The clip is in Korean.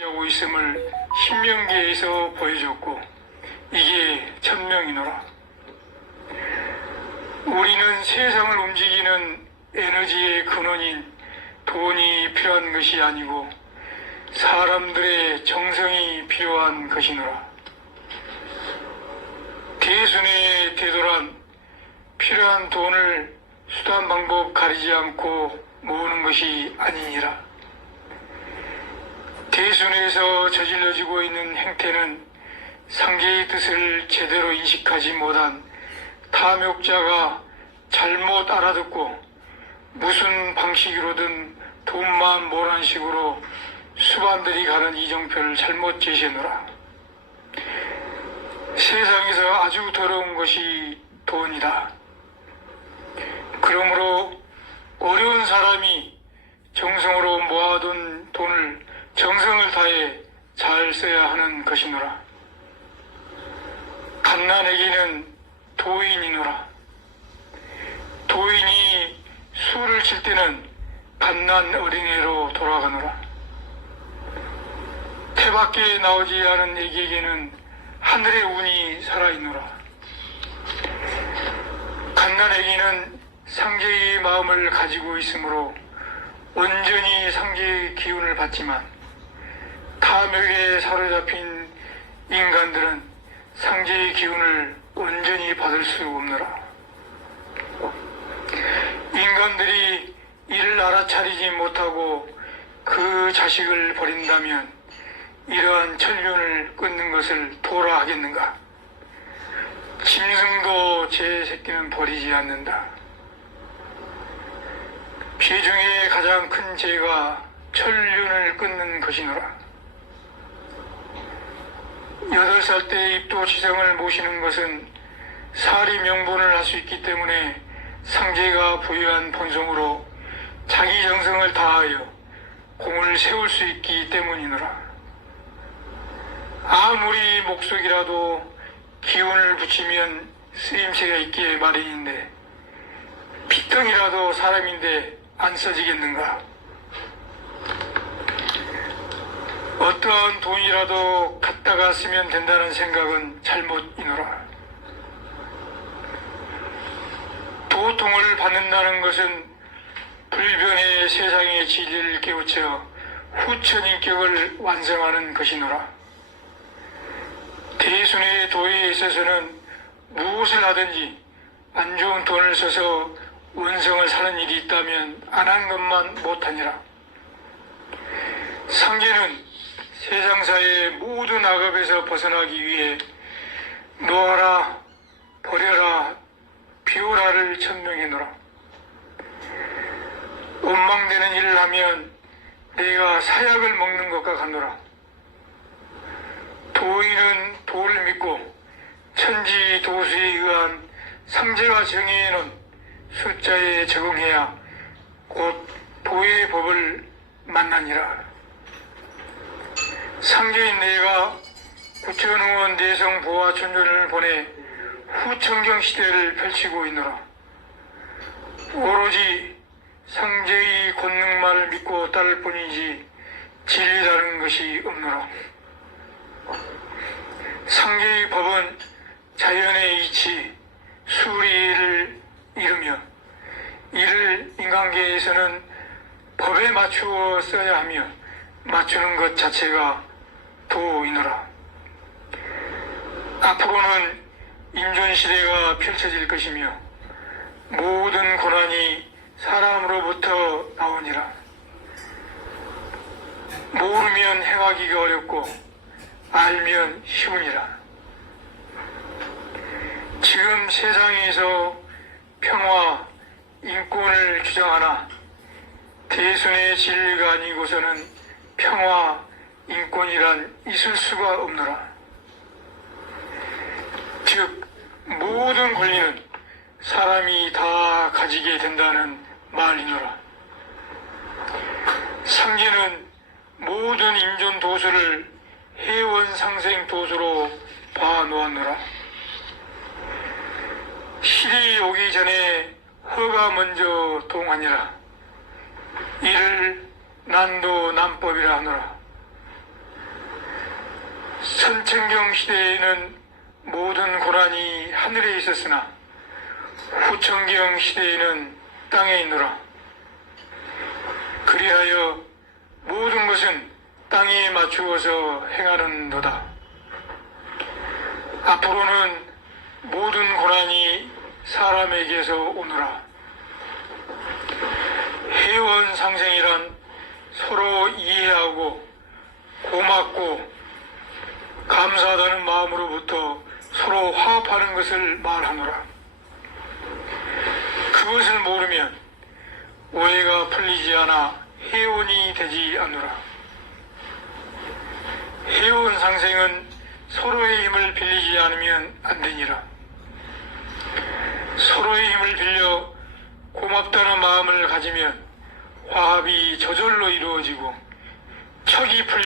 하고 있음을 신명기에서 보여줬고 이게 천명이노라. 우리는 세상을 움직이는 에너지의 근원인 돈이 필요한 것이 아니고 사람들의 정성이 필요한 것이노라. 대순의 대도란 필요한 돈을 수단 방법 가리지 않고 모으는 것이 아니니라. 대순에서 저질러지고 있는 행태는 상계의 뜻을 제대로 인식하지 못한 탐욕자가 잘못 알아듣고 무슨 방식으로든 돈만 모란 식으로 수반들이 가는 이정표를 잘못 제시해놓으라. 세상에서 아주 더러운 것이 돈이다. 그러므로 어려운 사람이 정성으로 모아둔 돈을 정성을 다해 잘 써야 하는 것이노라. 갓난에게는 도인이노라. 도인이 술을 칠 때는 갓난 어린애로 돌아가노라. 태 밖에 나오지 않은 애기에게는 하늘의 운이 살아있노라. 갓난 애기는 상계의 마음을 가지고 있으므로 온전히 상계의 기운을 받지만 탐욕에 사로잡힌 인간들은 상계의 기운을 온전히 받을 수 없노라. 인간들이 이를 알아차리지 못하고 그 자식을 버린다면 이러한 천륜을 끊는 것을 도라 하겠는가? 짐승도 제 새끼는 버리지 않는다. 죄 중에 가장 큰 죄가 천륜을 끊는 것이노라. 여덟 살 때 입도 지성을 모시는 것은 사리 명분을 할 수 있기 때문에 상제가 부유한 본성으로 자기 정성을 다하여 공을 세울 수 있기 때문이노라. 아무리 목속이라도 기운을 붙이면 쓰임새가 있기에 마련인데 피덩이라도 사람인데 안 써지겠는가? 어떠한 돈이라도 갖다가 쓰면 된다는 생각은 잘못이노라. 도통을 받는다는 것은 불변의 세상의 진리를 깨우쳐 후천인격을 완성하는 것이노라. 대순의 도에 있어서는 무엇을 하든지 안 좋은 돈을 써서 원성을 사는 일이 있다면 안 한 것만 못하니라. 상계는 세상사의 모든 악업에서 벗어나기 위해 놓아라, 버려라, 비우라를 천명해놓으라. 원망되는 일을 하면 내가 사약을 먹는 것과 같노라. 도인은 도를 믿고 천지 도수에 의한 상제가 정해놓은 숫자에 적응해야 곧 도의 법을 만나니라. 상계인 내가 구천 의원 대성 보아 천전을 보내 후천경 시대를 펼치고 있노라. 오로지 상제의 권능만을 믿고 따를 뿐이지 진리 다른 것이 없노라. 상계의 법은 자연의 이치, 수리를 이루며 이를 인간계에서는 법에 맞추어 써야 하며 맞추는 것 자체가 도이노라. 앞으로는 인존시대가 펼쳐질 것이며 모든 고난이 사람으로부터 나오니라. 모르면 행하기가 어렵고 알면 쉬우니라. 지금 세상에서 평화, 인권을 주장하나 대순의 진리가 아니고서는 평화, 인권이란 있을 수가 없노라. 즉 모든 권리는 사람이 다 가지게 된다는 말이노라. 상계는 모든 인존 도수를 해원 상생 도수로 봐놓았노라. 실이 오기 전에 허가 먼저 동하니라. 이를 난도 난법이라 하노라. 선천경 시대에는 모든 고난이 하늘에 있었으나 후천경 시대에는 땅에 있노라. 그리하여 모든 것은 땅에 맞추어서 행하는도다. 앞으로는 모든 고난이 사람에게서 오노라. 회원 상생이란 서로 이해하고 고맙고 감사하다는 마음으로부터 서로 것을 말하노라. 그것을 모르면 오해가 풀리지 않아 해원이 되지 않노라. 해원 상생은 서로의 힘을 빌리지 않으면 안 되니라. 서로의 힘을 빌려 고맙다는 마음을 가지면 화합이 저절로 이루어지고 척이 풀